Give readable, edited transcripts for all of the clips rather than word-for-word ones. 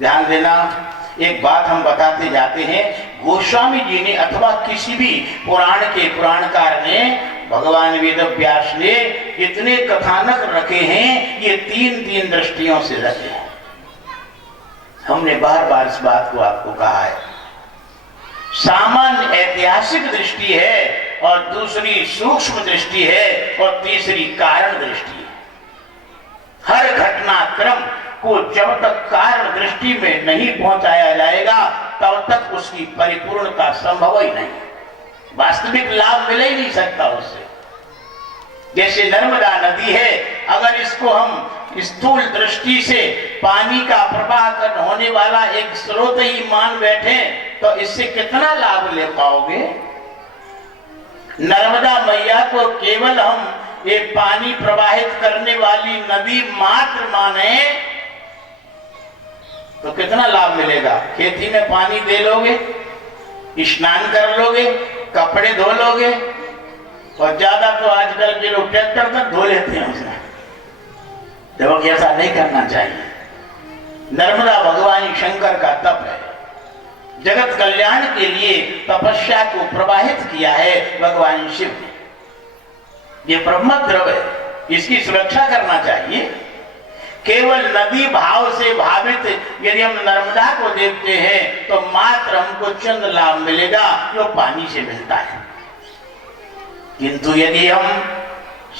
ध्यान देना, एक बात हम बताते जाते हैं, गोस्वामी जी ने अथवा किसी भी पुराण के पुराणकार ने, भगवान वेद व्यास ने इतने कथानक रखे हैं, ये तीन तीन दृष्टियों से रखे हैं। हमने बार बार इस बात को आपको कहा है। सामान्य ऐतिहासिक दृष्टि है और दूसरी सूक्ष्म दृष्टि है और तीसरी कारण दृष्टि है। हर घटनाक्रम को जब तक कारण दृष्टि में नहीं पहुंचाया जाएगा तब तक उसकी परिपूर्णता संभव ही नहीं, वास्तविक लाभ मिल ही नहीं सकता उससे। जैसे नर्मदा नदी है, अगर इसको हम स्थूल दृष्टि से पानी का प्रवाह कर होने वाला एक स्रोत ही मान बैठे तो इससे कितना लाभ ले पाओगे? नर्मदा मैया को केवल हम ये पानी प्रवाहित करने वाली नदी मात्र माने तो कितना लाभ मिलेगा? खेती में पानी दे लोगे, स्नान कर लोगे, कपड़े धो लोगे, और ज्यादा तो आजकल के लोग ट्रैक्टर तक धो लेते हैं उसमें, जबकि ऐसा नहीं करना चाहिए। नर्मदा भगवान शंकर का तप है, जगत कल्याण के लिए तपस्या को प्रवाहित किया है भगवान शिव ने। ये ब्रह्म द्रव है, इसकी सुरक्षा करना चाहिए। केवल नदी भाव से भावित यदि हम नर्मदा को देखते हैं तो मात्र हमको चंद लाभ मिलेगा जो पानी से मिलता है। किंतु यदि हम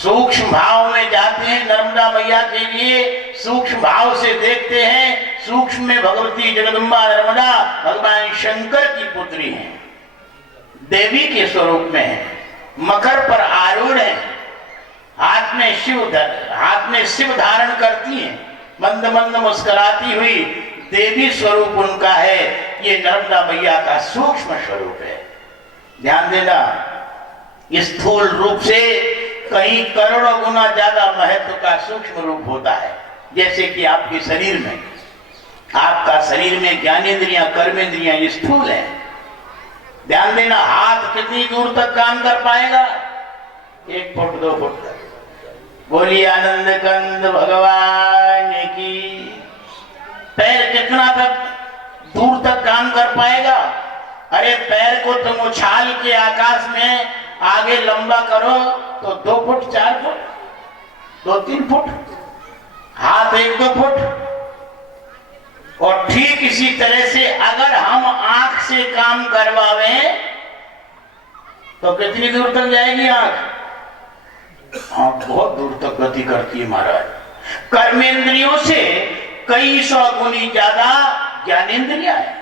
सूक्ष्म भाव में जाते हैं, नर्मदा मैया के लिए सूक्ष्म भाव से देखते हैं, सूक्ष्म में भगवती जगदम्बा नर्मदा भगवान शंकर की पुत्री हैं, देवी के स्वरूप में है, मकर पर आरूढ़ है, हाथ में शिव धारण करती हैं, मंद मंद मुस्कुराती हुई देवी स्वरूप उनका है। ये नर्मदा मैया का सूक्ष्म स्वरूप है। ध्यान देना, स्थूल रूप से कई करोड़ों गुना ज्यादा महत्व का सूक्ष्म रूप होता है। जैसे कि आपके शरीर में, आपका शरीर में ज्ञानेंद्रियां कर्मेंद्रियां स्थूल है। ध्यान देना, हाथ कितनी दूर तक काम कर पाएगा? 1 फुट 2 फुट तक। बोलिए आनंद कंद भगवान की। पैर कितना तक दूर तक काम कर पाएगा? अरे पैर को तुम उछाल के आकाश में आगे लंबा करो तो 2 फुट 4 फुट 2-3 फुट, हाथ 1-2 फुट। और ठीक इसी तरह से अगर हम आंख से काम करवावें तो कितनी दूर तक जाएगी आंख? आंख बहुत दूर तक गति करती है महाराज। कर्मेंद्रियों से कई 100 गुनी ज्यादा ज्ञानेंद्रियां है,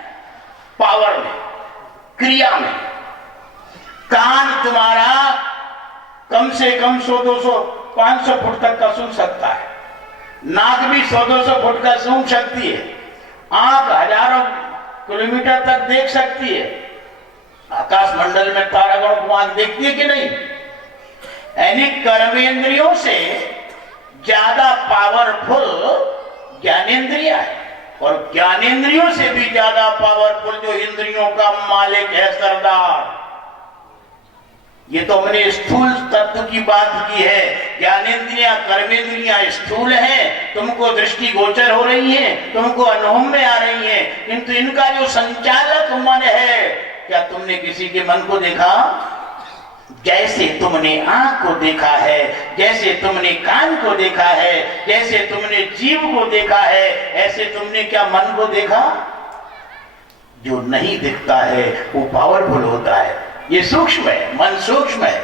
पावर में, क्रिया में। कान तुम्हारा कम से कम 100-200 500 फुट तक का सुन सकता है, नाक भी 100-200 फुट का सुन सकती है, आंख हजारों किलोमीटर तक देख सकती है। आकाश मंडल में तारागणों को आंख देखती है कि नहीं? यानी कर्मेंद्रियों से ज्यादा पावरफुल ज्ञानेंद्रिया है, और ज्ञानेंद्रियों से भी ज्यादा पावरफुल जो इंद्रियों का मालिक है, सरदार। ये तो हमने स्थूल तत्व की बात की है। ज्ञानेंद्रियां कर्मेंद्रियां स्थूल हैं, तुमको दृष्टि गोचर हो रही हैं, तुमको अनुभव में आ रही हैं, किंतु इनका जो संचालक मन है, क्या तुमने किसी के मन को देखा? जैसे तुमने आंख को देखा है, जैसे तुमने कान को देखा है, जैसे तुमने जीव को देखा है, ऐसे तुमने क्या मन को देखा? जो नहीं दिखता है वो पावरफुल होता है। ये सूक्ष्म है, मन सूक्ष्म है।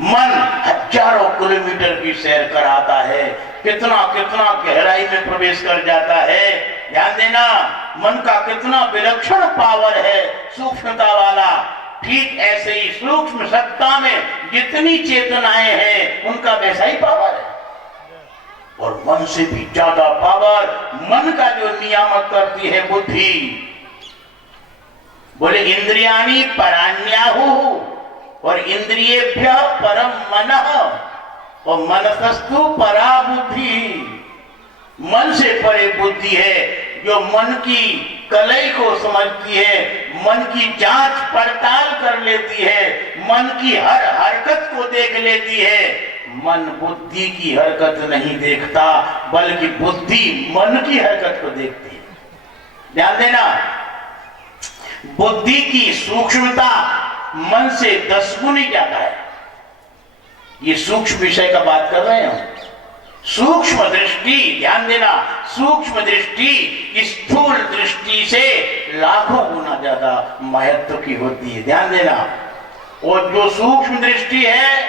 मन हजारों किलोमीटर की सैर कराता है, कितना कितना गहराई में प्रवेश कर जाता है। ध्यान देना, मन का कितना विलक्षण पावर है, सूक्ष्मता वाला। ठीक ऐसे ही सूक्ष्म सत्ता में जितनी चेतनाएं हैं उनका वैसा ही पावर है, और मन से भी ज्यादा पावर मन का जो नियामक करती है बुद्धि। बोले इंद्रियाणि पराण्याहु, और इंद्रियेभ्य परम मनः, और मनसस्तु परा बुद्धि। मन से परे बुद्धि है, जो मन की कलई को समझती है, मन की जांच पड़ताल कर लेती है, मन की हर हरकत को देख लेती है। मन बुद्धि की हरकत नहीं देखता, बल्कि बुद्धि मन की हरकत को देखती है। ध्यान देना, बुद्धि की सूक्ष्मता मन से 10 गुनी ज्यादा है। ये सूक्ष्म विषय का बात कर रहे हैं। सूक्ष्म दृष्टि, ध्यान देना, सूक्ष्म दृष्टि स्थूल दृष्टि से लाखों गुना ज्यादा महत्व की होती है। ध्यान देना, और जो सूक्ष्म दृष्टि है,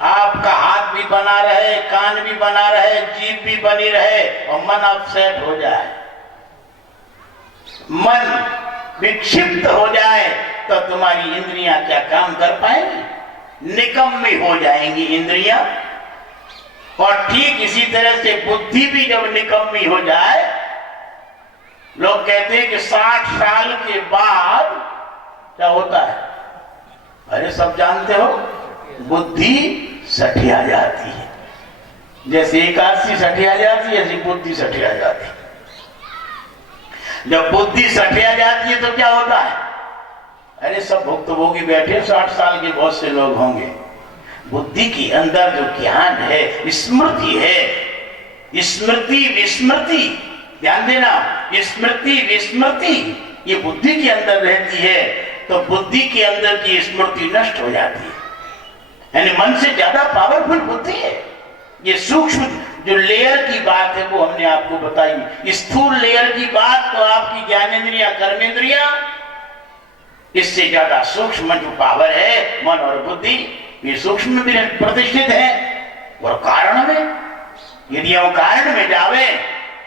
आपका हाथ भी बना रहे, कान भी बना रहे, जीभ भी बनी रहे और मन अपसेट हो जाए, मन विक्षिप्त हो जाए, तो तुम्हारी इंद्रियां क्या काम कर पाएंगी? निकम्मी हो जाएंगी इंद्रियां। और ठीक इसी तरह से बुद्धि भी जब निकम्मी हो जाए, लोग कहते हैं कि 60 साल के बाद क्या होता है? अरे सब जानते हो, बुद्धि सठिया जाती है। जैसे एकादशी सठिया जाती है, ऐसी बुद्धि सठिया जाती है। जब बुद्धि सठिया जाती है तो क्या होता है? अरे सब भुक्तभोगी बैठे, 60 साल के बहुत से लोग होंगे। बुद्धि के अंदर जो ज्ञान है, स्मृति है, स्मृति विस्मृति, ध्यान देना, स्मृति विस्मृति ये बुद्धि के अंदर रहती है, तो बुद्धि के अंदर की स्मृति नष्ट हो जाती है। यानी मन से ज्यादा पावरफुल बुद्धि है। ये सूक्ष्म जो लेयर की बात है वो हमने आपको बताई। स्थूल लेयर की बात तो आपकी ज्ञानेंद्रिया, कर्मेंद्रिया, इससे ज्यादा सूक्ष्म जो पावर है मन और बुद्धि, ये सूक्ष्म में भी प्रतिष्ठित है। और कारण में, यदि हम कारण में जावे,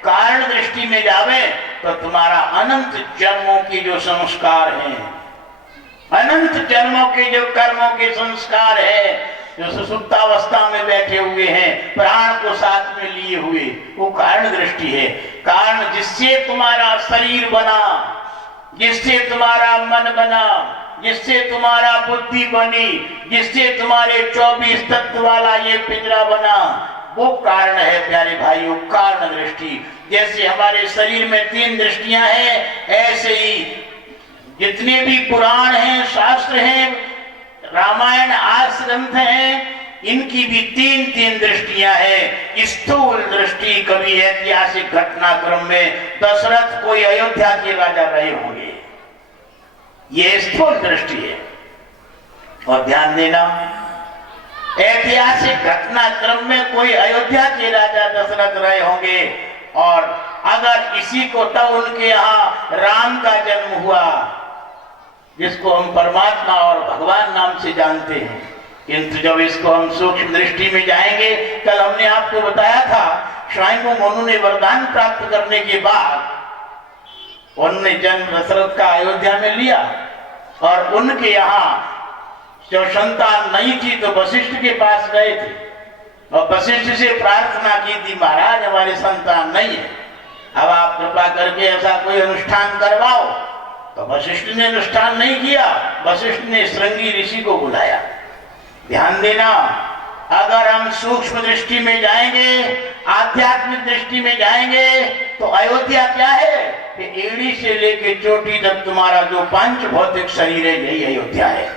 कारण दृष्टि में जावे, तो तुम्हारा अनंत जन्मों के जो संस्कार हैं, अनंत जन्मों के जो कर्मों के संस्कार है, जो सुसुप्तावस्था में बैठे हुए हैं, प्राण को साथ में लिए हुए, वो कारण दृष्टि है। कारण जिससे तुम्हारा शरीर बना, जिससे तुम्हारा मन बना, जिससे तुम्हारा बुद्धि बनी, जिससे तुम्हारे 24 तत्व वाला ये पिंजरा बना, वो कारण है प्यारे भाइयों, कारण दृष्टि। जैसे हमारे शरीर में 3 दृष्टियां हैं, ऐसे ही जितने भी पुराण हैं, शास्त्र हैं, रामायण आदि ग्रंथ हैं, इनकी भी 3 दृष्टियां हैं। स्थूल दृष्टि, कभी ऐतिहासिक घटनाक्रम में दशरथ कोई अयोध्या के राजा रहे होंगे, ये स्थूल दृष्टि है। और ध्यान देना, ऐतिहासिक घटनाक्रम में कोई अयोध्या के राजा दशरथ रहे होंगे, और अगर इसी को तब उनके यहाँ राम का जन्म हुआ, जिसको हम परमात्मा और भगवान नाम से जानते हैं, किंतु जब इसको हम सूक्ष्म दृष्टि में जाएंगे, कल हमने आपको बताया था, स्वयं मनु ने वरदान प्राप्त करने के बाद उन्होंने जन्म दशरथ का अयोध्या में लिया, और उनके यहाँ जो संतान नहीं थी तो वशिष्ठ के पास गए थे, और वशिष्ठ से प्रार्थना की थी, महाराज हमारे संतान नहीं है, अब आप कृपा करके ऐसा कोई अनुष्ठान करवाओ। तो वशिष्ठ ने अनुष्ठान नहीं किया, वशिष्ठ ने श्रृंगी ऋषि को बुलाया। ध्यान देना, अगर हम सूक्ष्म दृष्टि में जाएंगे, आध्यात्मिक दृष्टि में जाएंगे, तो अयोध्या क्या है कि एड़ी से लेके चोटी तक तुम्हारा जो पंच भौतिक शरीर है, यही अयोध्या है,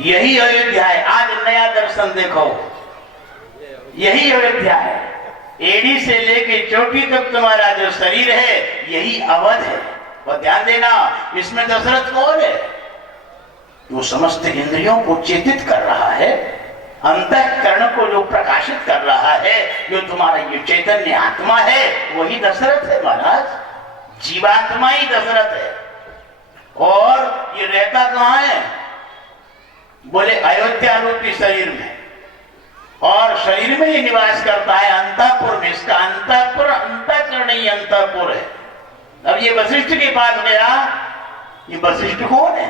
यही अयोध्या है। आज नया दर्शन देखो, यही अयोध्या है। एड़ी से लेके चोटी तक तुम्हारा जो शरीर है, यही अवध है। और ध्यान देना, इसमें दशरथ कौन है? जो समस्त इंद्रियों को चेतित कर रहा है, अंतःकरण को जो प्रकाशित कर रहा है, जो तुम्हारा ये चैतन्य आत्मा है, वही दशरथ है महाराज। जीवात्मा ही दशरथ है। और ये रहता कहाँ है? बोले अयोध्या रूपी शरीर में, और शरीर में ही निवास करता है, अंतःपुर में। इसका अंतःपुर अंतःकरण ही अंतःपुर है। अब ये वशिष्ठ के पास गया, ये वशिष्ठ कौन है?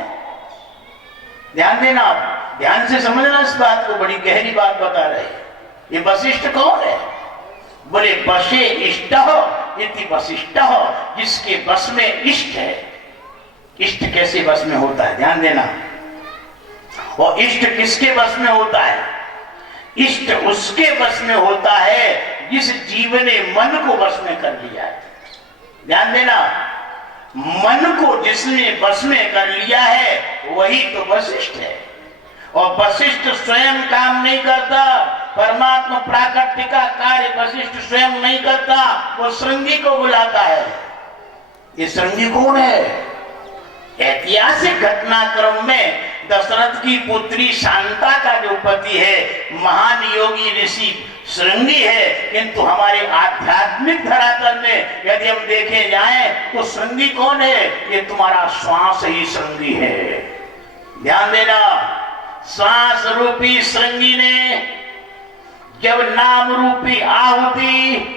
ध्यान देना, ध्यान से समझना इस बात को, बड़ी गहरी बात बता रहे हैं। ये वशिष्ठ कौन है? बोले वशे इष्टः इति वशिष्ठः, जिसके बस में इष्ट है। इष्ट कैसे बस में होता है? ध्यान देना, और इष्ट किसके बस में होता है? इष्ट उसके बस में होता है जिस जीव ने मन को बस में कर लिया है। ध्यान देना, मन को जिसने बस में कर लिया है, वही तो वशिष्ठ है। और वशिष्ठ स्वयं काम नहीं करता, परमात्मा प्राकट्य का कार्य वशिष्ठ स्वयं नहीं करता, वो श्रृंगी को बुलाता है। ये श्रृंगी कौन है? ऐतिहासिक घटनाक्रम में दशरथ की पुत्री शांता का जो पति है महान योगी ऋषि श्रृंगी है, किंतु हमारे आध्यात्मिक धरातल में यदि हम देखे जाएं तो श्रृंगी कौन है? ये तुम्हारा श्वास ही श्रृंगी है। ध्यान देना, श्वास रूपी श्रृंगी ने जब नाम रूपी आहुति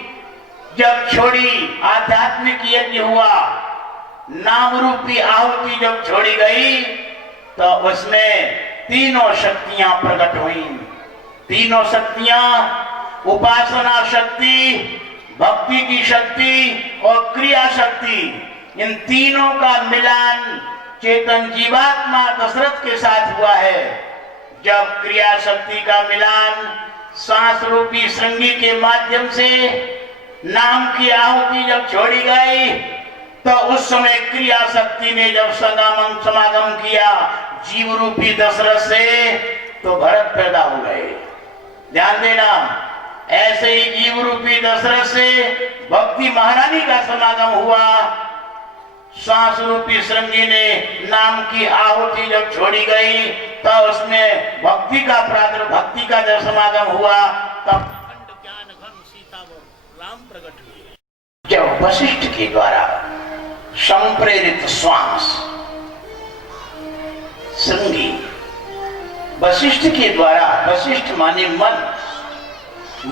जब छोड़ी, आध्यात्मिक यज्ञ हुआ, नाम रूपी आहुति जब छोड़ी गई तो उसमें तीनों शक्तियां प्रकट हुई। तीनों शक्तियां, उपासना शक्ति, भक्ति की शक्ति और क्रिया शक्ति, इन तीनों का मिलान चेतन जीवात्मा दशरथ के साथ हुआ है। जब क्रिया शक्ति का मिलान सांस रूपी श्रृंगी के माध्यम से नाम की आहुति जब छोड़ी गई तो उस समय क्रिया शक्ति ने जब समागम किया जीव रूपी दशरथ से, तो भरत पैदा हो गए। ध्यान देना, ऐसे ही जीव रूपी दशरथ से भक्ति महारानी का समागम हुआ। श्वास रूपी श्रृंगी ने नाम की आहुति जब छोड़ी गई तो उसमें भक्ति का जब समागम हुआ तब ज्ञान घन सीता व राम प्रकट हुए। जब वशिष्ठ के द्वारा संप्रेरित श्वास श्रृंगी, वशिष्ठ के द्वारा, वशिष्ठ माने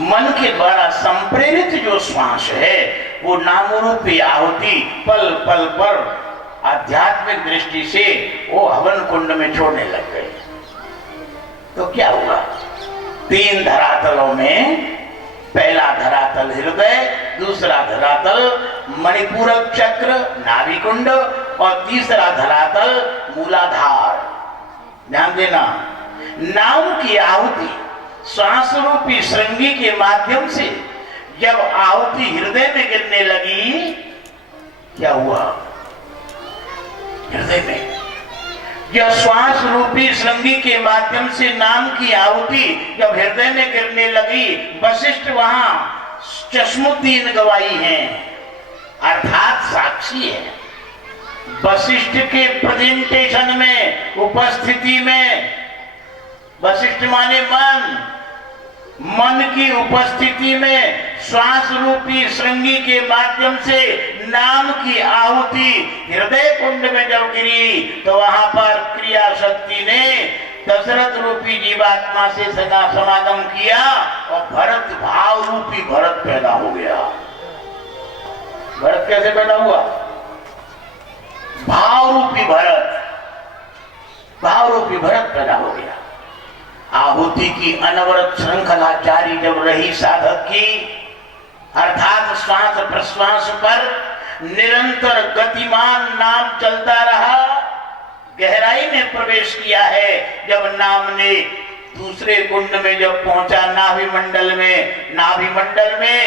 मन के द्वारा संप्रेरित जो श्वास है वो नाम रूपी आहुति पल पल पर आध्यात्मिक दृष्टि से वो हवन कुंड में छोड़ने लग गए। तो क्या हुआ? तीन धरातलों में, पहला धरातल हृदय, दूसरा धरातल मणिपूरक चक्र नाभि कुंड और तीसरा धरातल मूलाधार। ध्यान देना, नाम की आहुति श्वास रूपी श्रृंगी के माध्यम से जब आहुति हृदय में गिरने लगी, क्या हुआ? हृदय में जब श्वास रूपी श्रृंगी के माध्यम से नाम की आहुति जब हृदय में गिरने लगी, वशिष्ठ वहां चश्मुद्दीन गवाही हैं, अर्थात साक्षी है। वशिष्ठ के प्रेजेंटेशन में, उपस्थिति में, वशिष्ठ माने मन की उपस्थिति में श्वास रूपी श्रृंगी के माध्यम से नाम की आहुति हृदय कुंड में जब गिरी तो वहां पर क्रिया शक्ति ने दशरथ रूपी जीवात्मा से समागम किया और भरत, भाव रूपी भरत पैदा हो गया। भरत कैसे पैदा हुआ? भाव रूपी भरत पैदा हो गया। आहुति की अनवरत श्रृंखला जारी जब रही साधक की, अर्थात श्वास प्रश्वास पर निरंतर गतिमान नाम चलता रहा, गहराई में प्रवेश किया है। जब नाम ने दूसरे कुंड में जब पहुंचा, नाभि मंडल में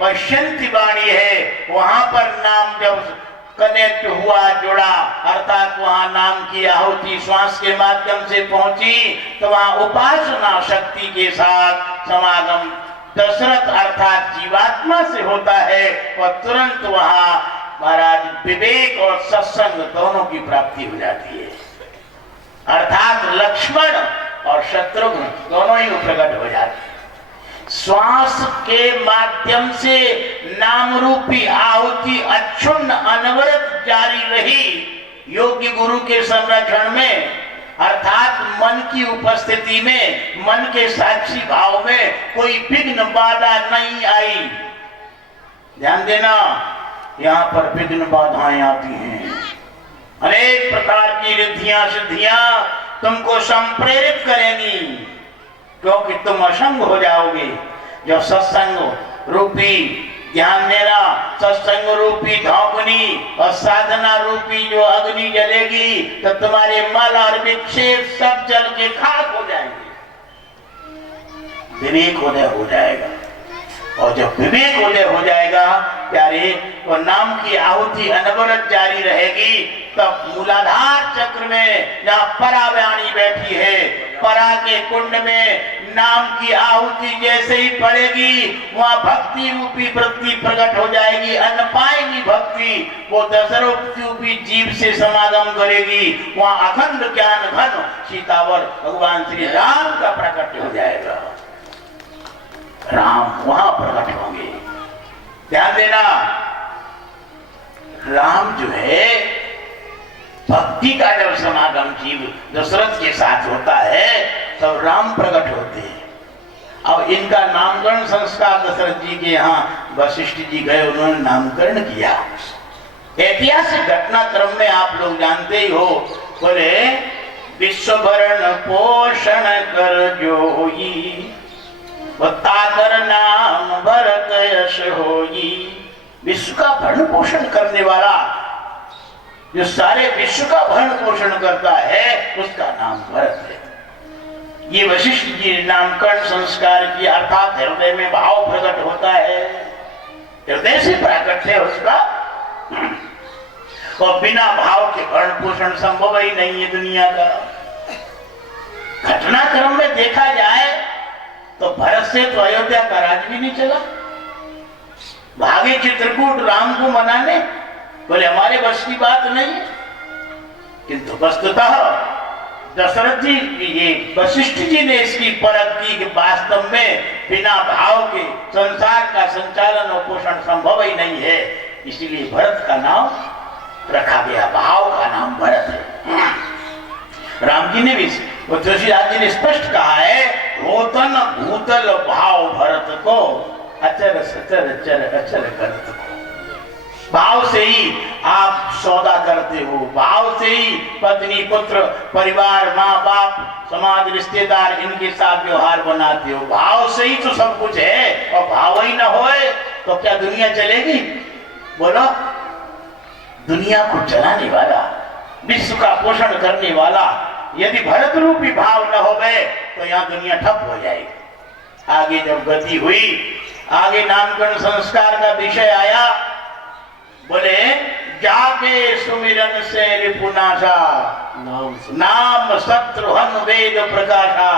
पश्यंती वाणी है, वहां पर नाम जब कनेक्ट हुआ, जुड़ा, अर्थात वहां नाम की आहुति श्वास के माध्यम से पहुंची तो वहां उपासना शक्ति के साथ समागम दशरथ अर्थात जीवात्मा से होता है और तुरंत वहां महाराज विवेक और सत्संग दोनों की प्राप्ति हो जाती है। अर्थात लक्ष्मण और शत्रुघ्न दोनों ही प्रकट हो जाते हैं। श्वास के माध्यम से नाम रूपी आहुति अच्छुन्न अनवरत जारी रही योग्य गुरु के संरक्षण में, अर्थात मन की उपस्थिति में, मन के साक्षी भाव में कोई विघ्न बाधा नहीं आई। ध्यान देना, यहाँ पर विघ्न बाधाएं आती हैं, अनेक प्रकार की रिद्धियां सिद्धियां तुमको संप्रेरित करेंगी, क्योंकि तुम असंग हो जाओगे। जो सत्संग रूपी, ध्यान देना, सत्संग रूपी धौकनी और साधना रूपी जो अग्नि जलेगी तो तुम्हारे मल और विक्षेप सब जल के खाक हो जाएंगे। विवेक उदय हो जाएगा, और जब विवेक उदय हो जाएगा प्यारे, तो नाम की आहुति अनवरत जारी रहेगी। तब मूलाधार चक्र में जहाँ परावाणी बैठी है, परा के कुंड में नाम की आहुति जैसे ही पड़ेगी, वहां भक्ति रूपी वृत्ति प्रकट हो जाएगी। अन्न पाएगी भक्ति, वो दशरथ रूपी जीव से समागम करेगी। वहां अखंड ज्ञान घन सीतावर भगवान श्री राम का प्रकट हो जाएगा। राम वहां प्रकट होंगे। ध्यान देना, राम जो है भक्ति का जब समागम जीव दशरथ के साथ होता है तब राम प्रकट होते हैं। अब इनका नामकरण संस्कार दशरथ जी के यहाँ वशिष्ठ जी गए, उन्होंने नामकरण किया। ऐतिहासिक घटनाक्रम में आप लोग जानते ही हो, बोले विश्व भरण पोषण कर जोई, ताकर नाम भरत यश होई। विश्व का भरण पोषण करने वाला, जो सारे विश्व का भरण पोषण करता है, उसका नाम भरत है। ये वशिष्ठ जी नामकरण संस्कार की, अर्थात हृदय में भाव प्रकट होता है, हृदय से प्रकट है उसका। और बिना भाव के भरण पोषण संभव ही नहीं है दुनिया का। घटनाक्रम में देखा जाए तो भरत से तो अयोध्या का राज भी नहीं चला। भागे चित्रकूट राम को मनाने, बोले हमारे बस की बात नहीं है। किंतु वस्तुतः दशरथ जी, ये वशिष्ठ जी ने इसकी परख की कि वास्तव में बिना भाव के संसार का संचालन और पोषण संभव ही नहीं है। इसीलिए भरत का नाम रखा गया, भाव का नाम भरत है। राम जी ने भी, तुलसीदास जी ने स्पष्ट कहा है, होतन भूतल भाव भरत को, अचर सचर चर अचर करत को। भाव से ही आप सौदा करते हो, भाव से ही पत्नी पुत्र परिवार माँ बाप समाज रिश्तेदार इनके साथ व्यवहार बनाते हो। भाव से ही तो सब कुछ है, और भाव ही ना होए तो क्या दुनिया चलेगी? बोलो, दुनिया को चलाने वाला, विश्व का पोषण करने वाला यदि भरत रूपी भाव न हो गए तो यहाँ दुनिया ठप हो जाएगी। आगे जब गति हुई, आगे नामकरण संस्कार का विषय आया, बोले जाके सुमिरन से रिपुनाशा, नाम शत्रुहन वेद प्रकाशा।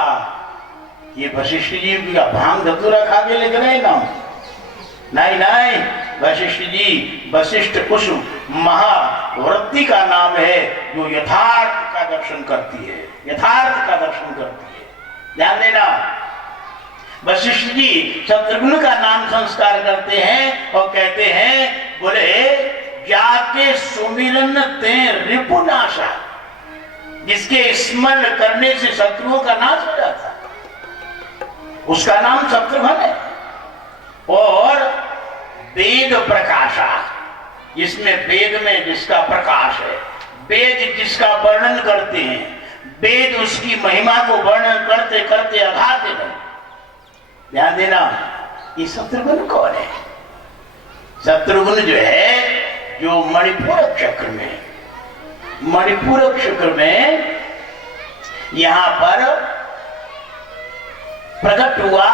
ये वशिष्ठ जी का भांग धतूरा खा के लिख रहे नाम? नहीं नहीं, वशिष्ठ जी, वशिष्ठ उस महावृत्ति का नाम है जो यथार्थ का दर्शन करती है, यथार्थ का दर्शन करती है। ध्यान देना, वशिष्ठ जी शत्रुघ्न का नाम संस्कार करते हैं और कहते हैं, बोले जाके सुमिरन ते रिपुनाशा, जिसके स्मरण करने से शत्रुओं का नाश हो जाता है, उसका नाम शत्रुघ्न है। और वेद प्रकाशा, जिसमें वेद में जिसका प्रकाश है, वेद जिसका वर्णन करते हैं, वेद उसकी महिमा को वर्णन करते करते अघाते नहीं। ध्यान देना, ये शत्रुघ्न कौन है? शत्रुघ्न जो है, जो मणिपूरक चक्र में, मणिपूरक चक्र में यहां पर प्रकट हुआ।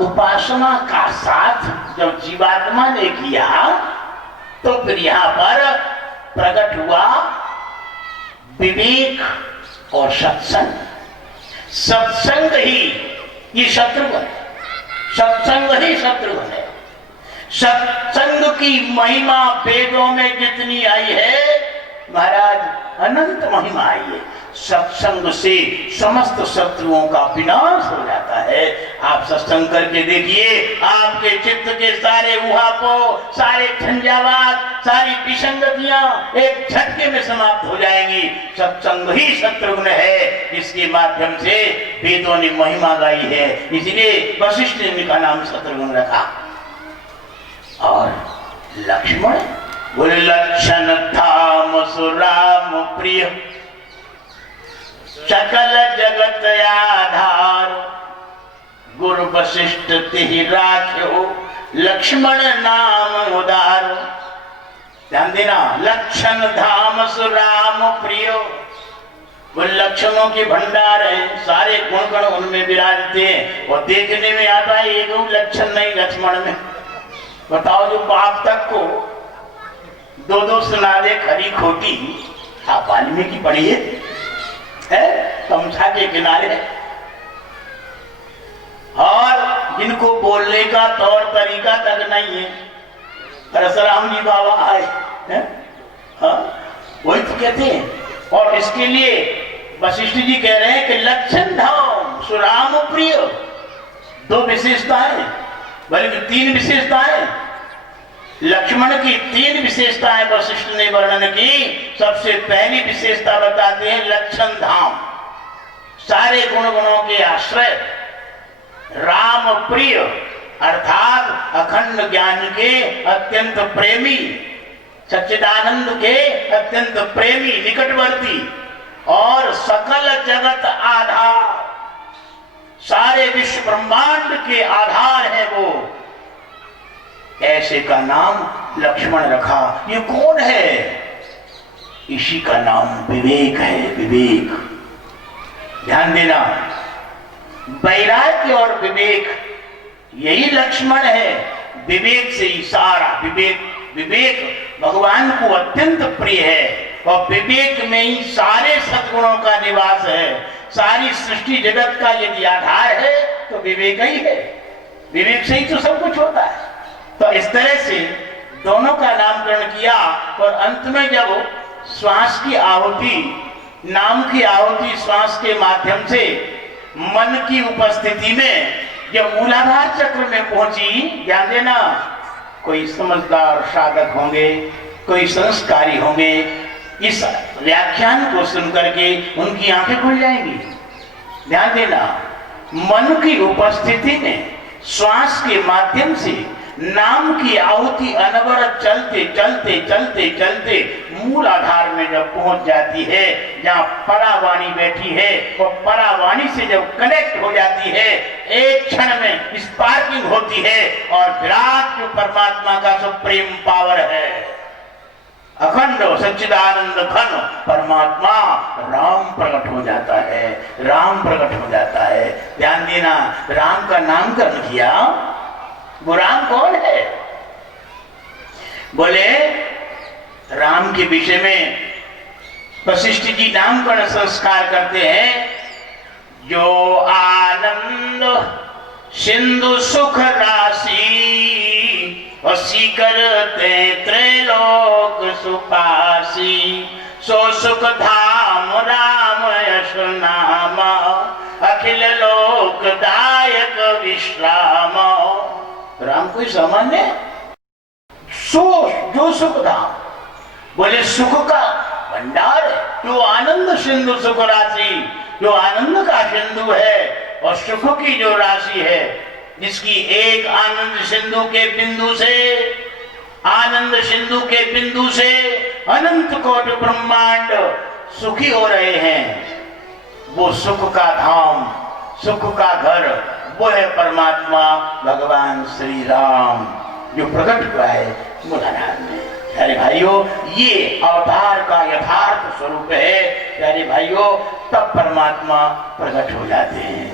उपासना का साथ जब जीवात्मा ने किया तो फिर यहां पर प्रकट हुआ विवेक और सत्संग। सत्संग ही ये शत्रुघ्न, सत्संग ही शत्रुघ्न है। सत्संग की महिमा वेदों में जितनी आई है महाराज, अनंत महिमा आई है। सत्संग से समस्त शत्रुओं का विनाश हो जाता है। आप सत्संग करके देखिए, आपके चित्त के सारे उहापों, सारे झंझावात, सारी विसंगतियां एक झटके में समाप्त हो जाएंगी। सत्संग ही शत्रुघ्न है, जिसके माध्यम से वेदों ने महिमा गाई है। इसलिए वशिष्ठ ने इनका नाम शत्रुघ्न रखा। और लक्ष्मण, बोले लक्षण धाम सुराम प्रिय, सकल जगत आधार, गुरु वशिष्ठ तिहि राख्यो, लक्ष्मण नाम उदार। ध्यान देना, लक्षण धाम सुराम प्रिय, वो लक्षणों के भंडार हैं, सारे गुण गण उनमें विराजते हैं। और देखने में आता है एक लक्षण नहीं लक्ष्मण में। बताओ, जो बाप तक को दो दो सुना दे खरी खोटी, आप वाल्मीकि पढ़िए, तमसा के किनारे और जिनको बोलने का तौर तरीका तक नहीं है। परशुराम जी बाबा आए हैं, हाँ वही तो कहते हैं। और इसके लिए वशिष्ठ जी कह रहे हैं कि लक्षण धाम सुराम प्रिय, 2 विशेषताएं, बल्कि 3 विशेषताएं। लक्ष्मण की 3 विशेषताएं वशिष्ठ ने वर्णन की। सबसे पहली विशेषता बताते हैं लक्षण धाम, सारे गुणों के आश्रय, राम प्रिय अर्थात अखंड ज्ञान के अत्यंत प्रेमी, सच्चिदानंद के अत्यंत प्रेमी निकटवर्ती, और सकल जगत आधार, सारे विश्व ब्रह्मांड के आधार है वो, ऐसे का नाम लक्ष्मण रखा। ये कौन है? इसी का नाम विवेक है। विवेक, ध्यान देना, वैराग्य और विवेक यही लक्ष्मण है। विवेक से ही सारा विवेक भगवान को अत्यंत प्रिय है, और विवेक में ही सारे सद्गुणों का निवास है। सारी सृष्टि जगत का यदि आधार है तो विवेक ही है। विवेक से ही तो सब कुछ होता है। तो इस तरह से दोनों का नामकरण किया। और अंत में जब श्वास की आहुति, नाम की आहुति श्वास के माध्यम से मन की उपस्थिति में जब मूलाधार चक्र में पहुंची, ध्यान देना, कोई समझदार साधक होंगे, कोई संस्कारी होंगे, इस व्याख्यान को सुनकर के उनकी आंखें खुल जाएंगी। ध्यान देना, मन की उपस्थिति में श्वास के माध्यम से नाम की आहुति अनवरत चलते चलते चलते चलते मूल आधार में जब पहुंच जाती है, जहाँ परावाणी बैठी है, और परावाणी से जब कनेक्ट हो जाती है, एक क्षण में स्पार्किंग होती है, और विराट जो परमात्मा का सुप्रीम पावर है, अखंड सच्चिदानंद घन परमात्मा राम प्रकट हो जाता है। राम प्रकट हो जाता है। ध्यान देना, राम का नामकरण किया। वो राम कौन है? बोले राम के विषय में वशिष्ठ जी नामकरण संस्कार करते हैं। जो आनंद सिंधु सुख राशि, वसी करते त्रैलोक सुपासी, सो सुख धाम राम यश नाम, अखिल लोक दायक विश्राम। राम कोई सामान्य जो सुख धाम, बोले सुख का भंडार है, जो आनंद सिंधु सुख राशि, जो आनंद का सिंधु है और सुख की जो राशि है, जिसकी एक आनंद सिंधु के बिंदु से, आनंद सिंधु के बिंदु से अनंत कोटि ब्रह्मांड सुखी हो रहे हैं। वो सुख का धाम, सुख का घर, वो है परमात्मा भगवान श्री राम, जो प्रकट हुआ है मूलाधार में। प्यारे भाइयों, ये अवतार का यथार्थ स्वरूप है। प्यारे भाइयों, तब परमात्मा प्रकट हो जाते हैं।